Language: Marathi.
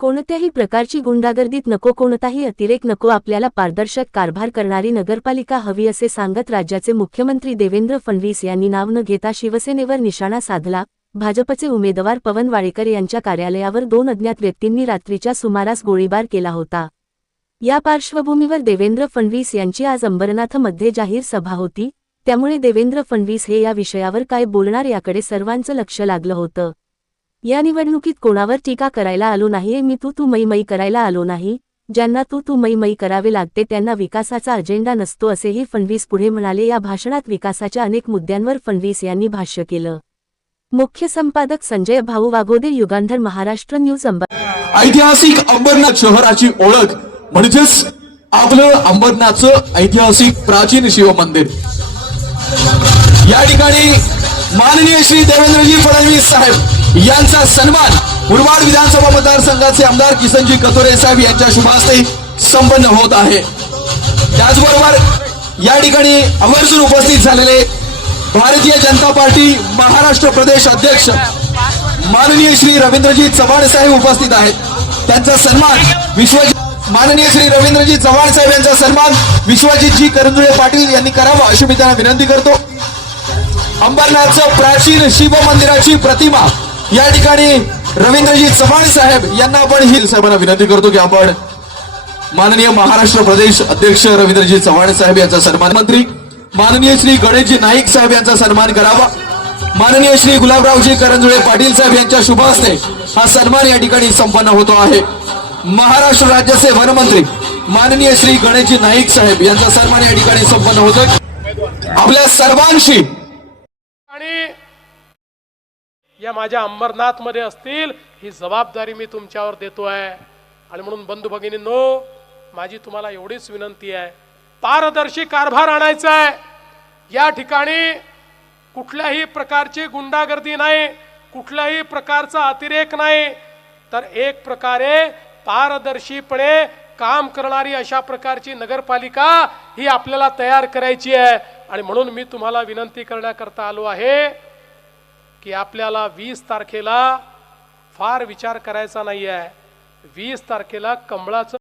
कोणत्याही प्रकारची गुंडागर्दीत नको, कोणताही अतिरेक नको, आपल्याला पारदर्शक कारभार करणारी नगरपालिका हवी असे सांगत राज्याचे मुख्यमंत्री देवेंद्र फडणवीस यांनी नाव न घेता शिवसेनेवर निशाणा साधला। भाजपचे उमेदवार पवन वाडेकर यांच्या कार्यालयावर 2 अज्ञात व्यक्तींनी रात्रीच्या सुमारास गोळीबार केला होता। या पार्श्वभूमीवर देवेंद्र फडणवीस यांची आज अंबरनाथमध्ये जाहीर सभा होती, त्यामुळे देवेंद्र फडणवीस हे या विषयावर काय बोलणार याकडे सर्वांचं लक्ष लागलं होतं। या निवडणुकीत कोणावर टीका करायला आलो नाहीये मी, तू मै करायला आलो नाही। ज्यांना तू मै करावे लागते त्यांना विकासाचा अजेंडा नसतो असेही फडणवीस पुढे म्हणाले। या भाषणात विकासाच्या अनेक मुद्द्यांवर फडणवीस यांनी भाष्य केलं। मुख्य संपादक संजय भाऊ वाघोदे, युगांधर, महाराष्ट्र न्यूज, अंबरनाथ। ऐतिहासिक अंबरनाथ शहराची ओळख म्हणजेच आपलं अंबरनाथचं ऐतिहासिक प्राचीन शिवमंदिर। या ठिकाणी माननीय श्री देवेंद्रजी फडणवीस साहेब यांचा सन्मान मुरबाड विधानसभा मतदारसंघाचे आमदार किसनजी कथोरे साहेब यांच्या शुभ हस्ते संपन्न होत आहे। त्याचबरोबर या ठिकाणी आवर्जून उपस्थित झालेले भारतीय जनता पार्टी महाराष्ट्र प्रदेश अध्यक्ष माननीय श्री रवींद्रजी चव्हाण साहेब उपस्थित आहेत। त्यांचा सन्मान माननीय श्री रवींद्रजी चव्हाण साहेब यांचा सन्मान विश्वजितजी करंजुळे पाटील यांनी करावा अशी मी त्यांना विनंती करतो। अंबरनाथचं प्राचीन शिव मंदिराची प्रतिमा या ठिकाणी रवींद्रजी चव्हाण साहेब यांना आपण ही साहेबांना विनंती करतो की आपण माननीय महाराष्ट्र प्रदेश अध्यक्ष रवींद्रजी चव्हाण साहेब यांचा सन्मान, मंत्री माननीय श्री गणेशजी नाईक साहेब यांचा सन्मान करावा। माननीय श्री गुलाबरावजी करंजुळे पाटील साहेब यांच्या शुभ हस्ते हा सन्मान या ठिकाणी संपन्न होतो आहे। महाराष्ट्र राज्याचे वनमंत्री माननीय श्री गणेशजी नाईक साहेब यांचा सन्मान या ठिकाणी संपन्न होतोय। आपल्या सर्वांशी आणि या माझ्या अंबरनाथ मध्ये असतील ही जबाबदारी मी तुमच्यावर देतोय। आणि म्हणून बंधू भगिनींनो, माझी तुम्हाला एवढीच विनंती आहे, पारदर्शी कारभार आणायचा आहे। या ठिकाणी कुठल्याही प्रकारची गुंडागर्दी नाही, कुठल्याही प्रकारचा अतिरेक नाही, तर एक प्रकारे पारदर्शीपणे काम करणारी अशा प्रकारची नगरपालिका ही आपल्याला तयार करायची आहे। आणि म्हणून मी तुम्हाला विनंती करण्याकरता आलो आहे की आपल्याला 20 तारखेला फार विचार करायचा नाही आहे। 20 तारखेला कमळाचं